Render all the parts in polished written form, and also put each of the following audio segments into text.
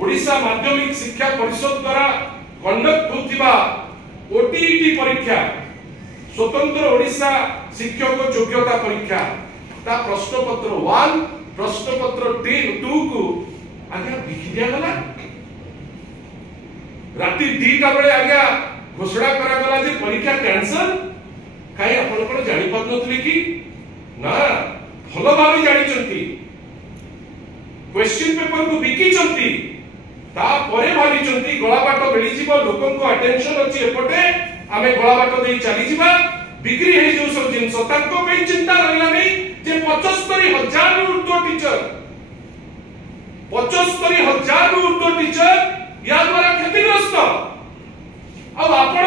ओडिशा माध्यमिक शिक्षा परिषद द्वारा कंडक्ट होतिबा ओटीईटी परीक्षा स्वतंत्र ओडिशा शिक्षक योग्यता परीक्षा ता प्रश्न पत्र 1 प्रश्न पत्र 2 को आज्ञा लिखि दिया गला राति 2टा बेले आज्ञा घोषणा करा गला जे परीक्षा कैंसल काई आपण कोन जानि पडनथले कि ना भलो भाबे जानि चंती क्वेश्चन पेपर को बिकी चंती ता परे भाबी चंती गळाबाट बेली जीव लोकन को अटेंशन अछि एपटे आमे गळाबाट देई चली जीवा बिक्री हे जो सब जिंस ताको पे चिंता रहला नै जे 75000 रु ऊर्ध्व टीचर 75000 रु ऊर्ध्व टीचर या द्वारा क्षतिग्रस्त अब आपण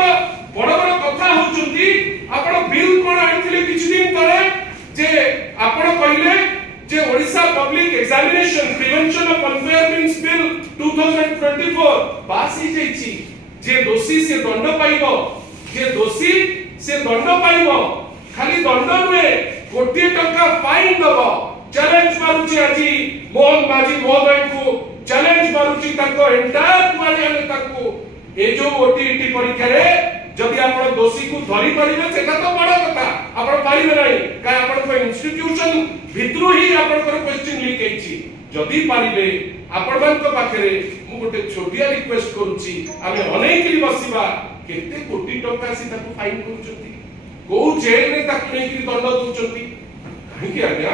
बड़ बड़ कथा होचंती आपण बिल कोन आइथिले किछ दिन तळे जे आपण कहिले जे Odisha public examination prevention of unfair means bill 2024 pass ही जाईची जे दोषी से दंड पाइबो जे दोषी से दंड पाइबो खाली दंड नुहे कोटी टका फाइन दबो चैलेंज मारुची आजी मोहन बाजी महोदय को चैलेंज मारुची ताको एंटायर कुआलिया ताको ए जो ओटीईटी परीक्षा रे जदि आपण दोषी को धरि परिबे सेटा तो बड़ कथा आपण पारिबे नाही काय आपण को इंस्टीट्यूशन भितरु ही आपण को क्वेश्चन लीक हेछि जदि पारिबे आपण मान को पाखरे मु गोटे छोटिया रिक्वेस्ट करूची आमे अनेकली बसिबा केते कोटी टका से ताको फाइन करूचंती को जेल रे ताको नै कि दंड दोचंती काहे कि आज्ञा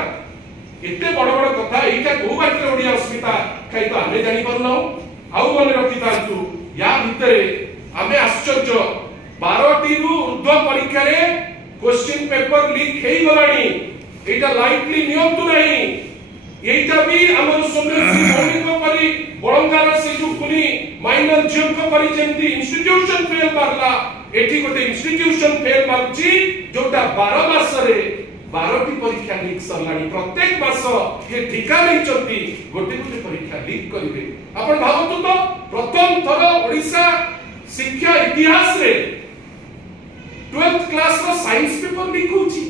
एते बड़ बड़ कथा एटा को बाटे ओडिया अस्मिता काई तो आमे जानि परनाउ आउ मने रखि तांतु या भितरे आमे आश्चर्य 12टी रु ऊर्ध्व परीक्षा रे क्वेश्चन पेपर लीक हेई गलानी एटा लाइटली नियंतु नाही एटा भी हमर सोमरसी मोनी को परी बळंगार से जो कुनी माइनर जियो को परी जेंती इंस्टीट्यूशन फेल मारला एठी गोटे इंस्टीट्यूशन फेल मारची जोटा 12 मास रे 12टी परीक्षा लीक सरलानी प्रत्येक मास ये ठिका नै चंती गोटे गोटे परीक्षा लीक करिवे आपण भाबतु तो प्रथम थर ओडिशा शिक्षा इतिहास रे 12th क्लास रो साइंस पेपर लीक होची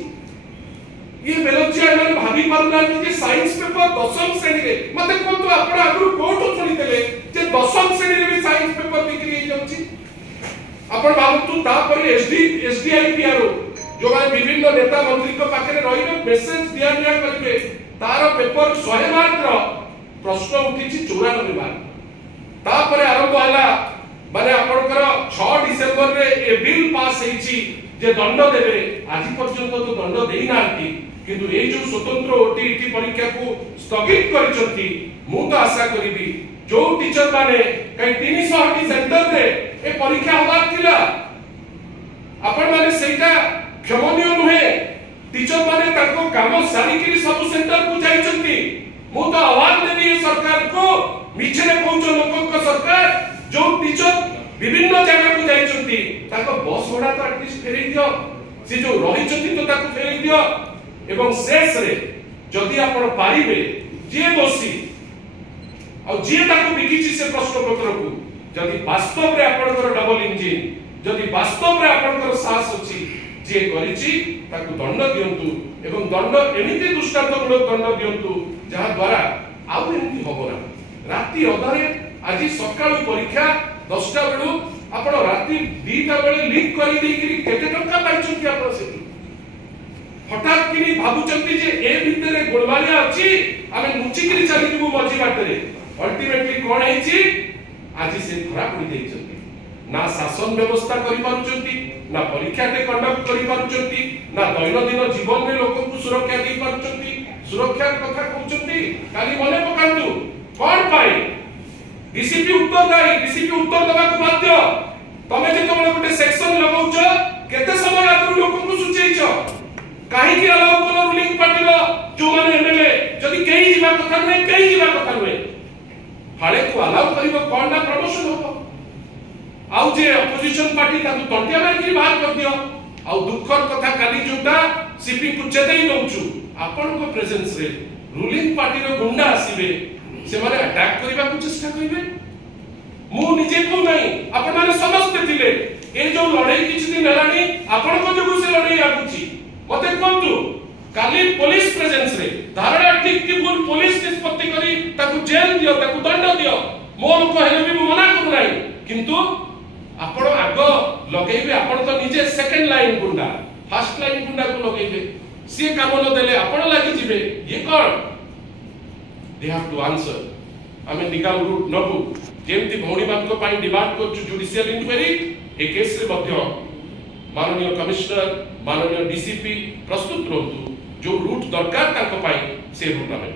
ये बेलचिया माने भाबी पारुना कि साइंस पेपर 10th श्रेणी रे मते कोन तो आपण आगु कोठो सुनी देले जे 10th श्रेणी रे भी साइंस पेपर बिक्री हे जाउची आपण भाबतु ता पर एसडीआईपीआर जो माने विभिन्न नेता मंत्री को पाखरे रहिबे मेसेज दिया करिवे तार पेपर 100 मार्क रो प्रश्न उठिची 94 मार्क ता पर आरंभ होला माने आपनकर 6 डिसेंबर रे ए बिल पास हेची जे दंड देबे आज पर्यंत तो दंड देई नांती किंतु ए जो स्वतंत्र ओटीईटी परीक्षा को स्थगित करिसंती मु तो आशा करिबी जो टीचर माने कई 300 टी सेंटर रे ए परीक्षा होबार थिला आपण माने सेटा क्षमनीय नुहे टीचर माने ताको काम सारी के सब सेंटर को जाइसंती मु तो आह्वान देबी सरकार को मिछरे पहुंचो लोकन को सरकार जो टीचर विभिन्न जगह को जाइचंती ताको बस भड़ा तो एटलीस्ट फेरै दियो से जो रहिचंती तो ताको फेरै दियो एवं शेष रे जदि आपण पारिबे जे दोषी आ जे ताको बिकिछि से प्रश्न पत्र को जदि वास्तव रे आपनकर डबल इंजिन जदि वास्तव रे आपनकर साहस अछि जे करिछि ताको दंड दियंतु एवं दंड एमिति दृष्टांतमूलक दंड दियंतु जहा द्वारा आउ एमिति होबना राति अधारे आज सकाळ परीक्षा 10टा बेलु आपण राति 2टा बेले लीक करि देकरी केते टका पाइछंती आपण सेठी हठात किनी भाबुचंती जे ए भितरे गोलमालिया अछि आमे मुचिकरी चली जबु मझी बाटरे अल्टीमेटली कोन हेछि आज से धरा पड़ी देइछंती ना शासन व्यवस्था करि पारुचंती ना परीक्षा के कंडक्ट करि पारुचंती ना दैनंदिन जीवन में लोक को सुरक्षा दे पारुचंती सुरक्षा कथा कहउचंती काली मने पकांतु कोन पाई डीसीपी उत्तर दबा को बाध्य तमे जे तोमले गोटे सेक्शन लगाउछ केते समय आगु लोक को सुचैछ काहे कि अलाउ कोनो रूलिंग पार्टी रो जो माने एमएलए जदी केही जीवा कथा नै हाले को अलाउ करिवो कोन ना प्रमोशन होबो आउ जे अपोजिशन पार्टी ताकु तंटिया मारी बाहर कर दियो आउ दुखर कथा काली जोटा सीपी को चेतई दउछु आपन को प्रेजेंस रे रूलिंग पार्टी रो गुंडा आसीबे से माने अटैक करबा को चेष्टा करिवे मु निजे को नहीं आपण माने समस्त थिले ए जो लड़ाई किछ दिन हलानी आपण को जो से लड़ाई आगुची मते कोंतु काली पुलिस प्रेजेंस रे धारणा ठीक कि भूल पुलिस निष्पत्ति करी ताकु जेल दियो ताकु दंड दियो मो लोक हेले भी मना करू नाही किंतु आपण आग लगेबे आपण तो निजे सेकंड लाइन गुंडा फर्स्ट लाइन गुंडा को लगेबे सी काम न देले आपण लागि जिवे ये कोन दे हैव टू आंसर आमे लीगल रूट नबु जेमति भौणी बात पाई डिमांड कर जुडिशियल इंक्वायरी ए केस रे मध्य माननीय कमिश्नर माननीय डीसीपी प्रस्तुत रहतु जो रूट दरकार ताको पाई से रूट आमे